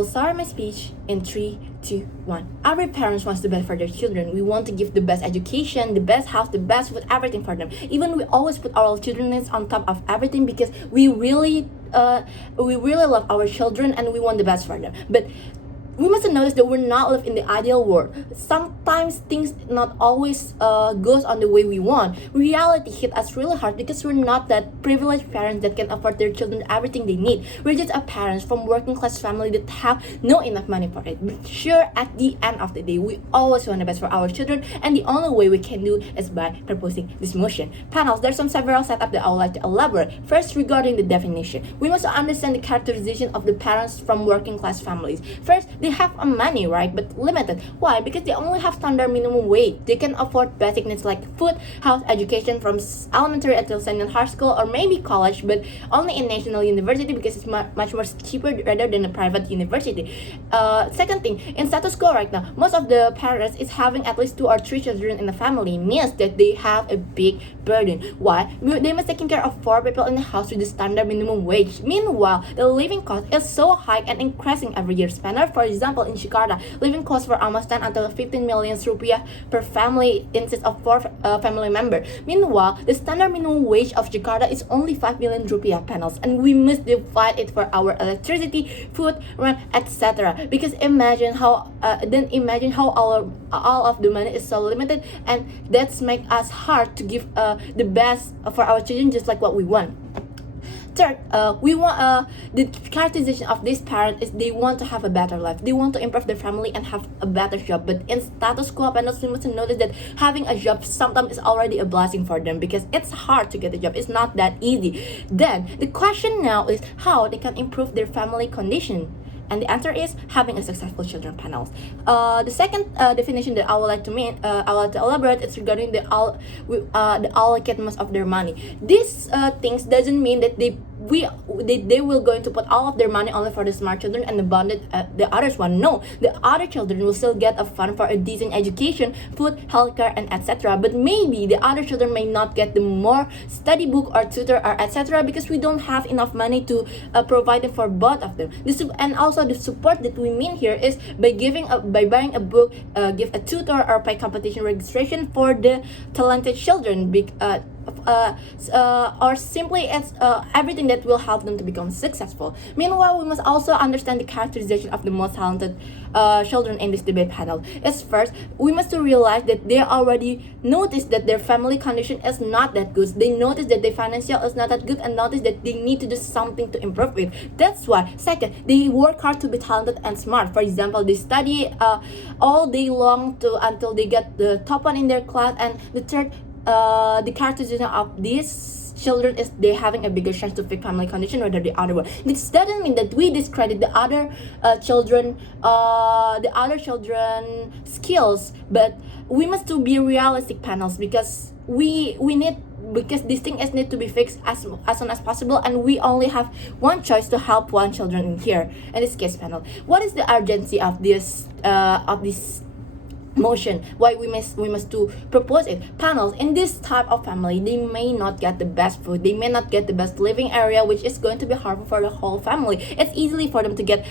I'll start my speech in 3, 2, 1. Every parent wants the best for their children. We want to give the best education, the best house, the best food, everything for them. Even we always put our children's needs on top of everything because we really love our children and we want the best for them. But we must notice that we're not live in the ideal world. Sometimes things not always goes on the way we want. Reality hit us really hard because we're not that privileged parents that can afford their children everything they need. We're just a parents from working class family that have no enough money for it. But sure, at the end of the day, we always want the best for our children, and the only way we can do is by proposing this motion. Panels, there's some several setup that I would like to elaborate. First, regarding the definition, we must understand the characterization of the parents from working class families. First, they have a money, right, but limited. Why? Because they only have standard minimum wage. They can afford basic needs like food, house, education from elementary until senior high school or maybe college, but only in national university because it's much more cheaper rather than a private university. Second thing, in status quo right now, most of the parents is having at least 2 or 3 children in the family, means that they have a big burden. Why? They must taking care of 4 people in the house with the standard minimum wage. Meanwhile, the living cost is so high and increasing every year. Spender, for example, in Jakarta, living costs for almost 10 until 15 million rupiah per family instead of 4 family members. Meanwhile, the standard minimum wage of Jakarta is only 5 million rupiah panels, and we must divide it for our electricity, food, rent, etc. Because imagine how all of the money is so limited, and that's make us hard to give the best for our children just like what we want. Third, we want the characterization of this parent is they want to have a better life. They want to improve their family and have a better job. But in status quo panels, we must notice that having a job sometimes is already a blessing for them because it's hard to get a job. It's not that easy. Then the question now is how they can improve their family condition. And the answer is having a successful children panels. The second definition that I would like to elaborate is regarding the allocate most of their money. These things doesn't mean that they will going to put all of their money only for the smart children and abandon the others one. No, the other children will still get a fund for a decent education, food, healthcare, and etc. But maybe the other children may not get the more study book or tutor or etc. because we don't have enough money to provide them for both of them. And also the support that we mean here is by buying a book, give a tutor or pay competition registration for the talented children. Or simply as everything that will help them to become successful. Meanwhile, we must also understand the characterization of the most talented children in this debate panel. Is first, we must realize that they already notice that their family condition is not that good. They notice that their financial is not that good and notice that they need to do something to improve it. That's why. Second, they work hard to be talented and smart. For example, they study all day long until they get the top one in their class. And the third, the characterization of these children is they having a bigger chance to fix family condition rather the other one. This doesn't mean that we discredit the other children skills, but we must to be realistic panels because because these things need to be fixed as soon as possible, and we only have one choice to help one children in here in this case panel. What is the urgency of this motion? Why we must to propose it? Panels, in this type of family, they may not get the best food, they may not get the best living area, which is going to be harmful for the whole family. It's easily for them to get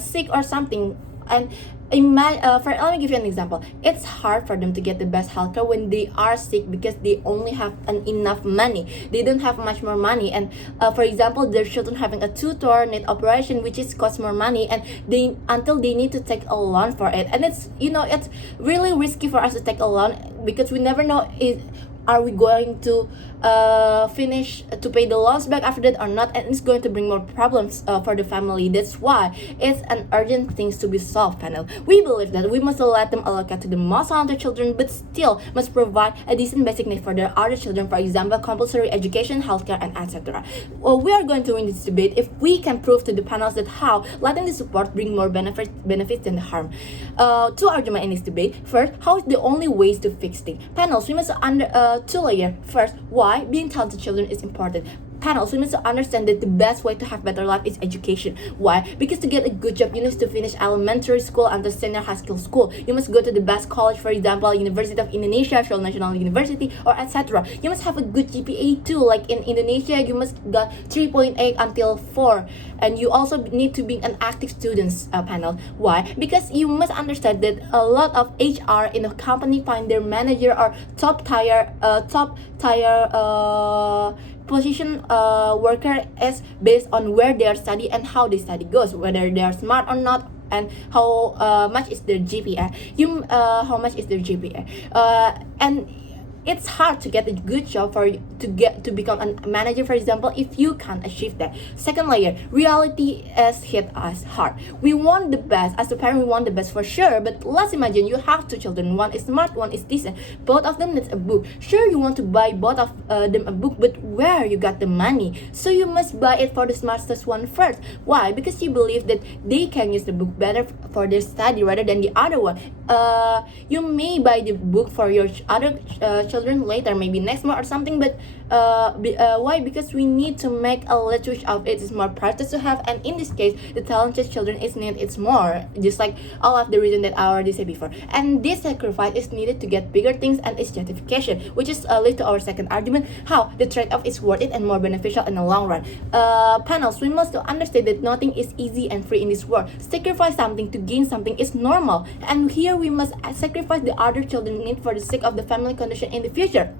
sick or something. And let me give you an example. It's hard for them to get the best healthcare when they are sick because they only have enough money. They don't have much more money, and for example, their children having a tutor need operation, which is cost more money, and until they need to take a loan for it, and it's really risky for us to take a loan because we never know are we going to finish to pay the loans back after that or not, and it's going to bring more problems for the family. That's why it's an urgent thing to be solved panel. We believe that we must let them allocate to the most talented children, but still must provide a decent basic need for their other children, for example, compulsory education, healthcare, and etc. Well, we are going to win this debate if we can prove to the panels that how letting the support bring more benefits than the harm. Two arguments in this debate. First, how is the only ways to fix things? Panels, we must two layers. First, why being talented children is important. panels, we must understand that the best way to have better life is education. Why? Because to get a good job, you need to finish elementary school and the senior high school. You must go to the best college, for example, University of Indonesia, Seoul National University, or etc. You must have a good GPA too. Like in Indonesia, you must got 3.8 until 4, and you also need to be an active students panel. Why? Because you must understand that a lot of HR in a company find their manager or top tier position worker is based on where they are study and how they study goes, whether they are smart or not, and how much is their GPA. How much is their GPA? And it's hard to get a good job to become a manager, for example, if you can't achieve that. Second layer, reality has hit us hard. We want the best. As a parent, we want the best for sure, but let's imagine you have two children. One is smart, one is decent. Both of them needs a book. Sure, you want to buy both of them a book, but where you got the money? So you must buy it for the smartest one first. Why? Because you believe that they can use the book better for their study rather than the other one. You may buy the book for your other children later, maybe next month or something, but why? Because we need to make a little of it is more practice to have, and in this case the talented children is needed, it's more, just like all of the reason that I already said before. And this sacrifice is needed to get bigger things and its justification, which is lead to our second argument, how the trade-off is worth it and more beneficial in the long run. Panels, we must understand that nothing is easy and free in this world. Sacrifice something to gain something is normal, and here we must sacrifice the other children need for the sake of the family condition in the future.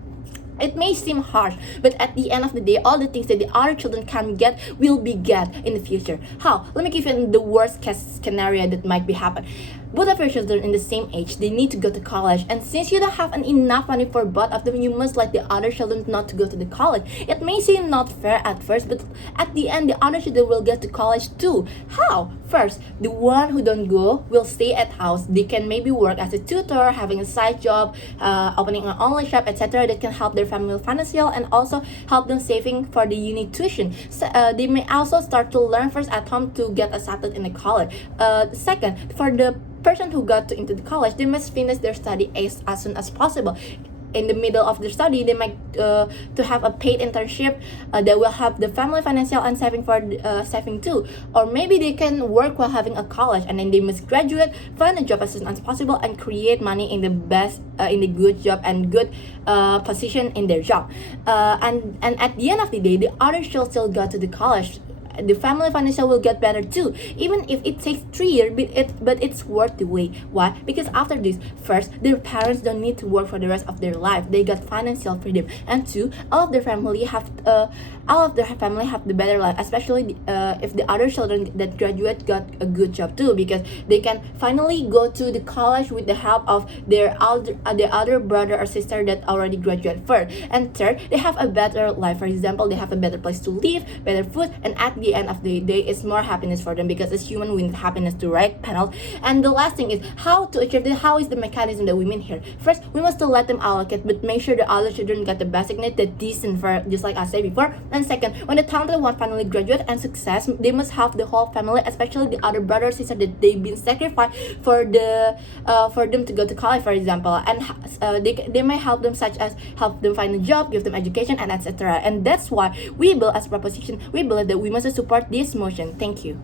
It may seem harsh, but at the end of the day, all the things that the other children can get will be get in the future. How? Let me give you the worst case scenario that might be happen. Both of your children in the same age, they need to go to college, and since you don't have enough money for both of them, you must let the other children not to go to the college. It may seem not fair at first, but at the end, the other children will get to college too. How? First, the one who don't go will stay at house. They can maybe work as a tutor, having a side job, opening an online shop, etc. that can help their family financial and also help them saving for the uni tuition. So, they may also start to learn first at home to get accepted in the college. Second, for the person who got into the college, they must finish their study as soon as possible. In the middle of their study, they might to have a paid internship that will help the family financial and saving too. Or maybe they can work while having a college, and then they must graduate, find a job as soon as possible, and create money in the best, in the good job and good position in their job. And at the end of the day, the other should still go to the college. The family financial will get better too, even if it takes 3 years, but it's worth the wait. Why? Because after this, first, their parents don't need to work for the rest of their life. They got financial freedom, and two, all of their family have the better life, especially if the other children that graduate got a good job too, because they can finally go to the college with the help of their other brother or sister that already graduated first. And third, they have a better life. For example, they have a better place to live, better food, and at the end of the day, it's more happiness for them, because as human we need happiness to, right, panel? And the last thing is how to achieve this. How is the mechanism that we mean here? First, we must still let them allocate, but make sure the other children get the basic need, the decent, for just like I said before. And second, when the talented one finally graduate and success, they must help the whole family, especially the other brother sister that they've been sacrificed for them to go to college, for example. And they may help them, such as help them find a job, give them education, and etc. And that's why we build as proposition, we believe that we must support this motion. Thank you.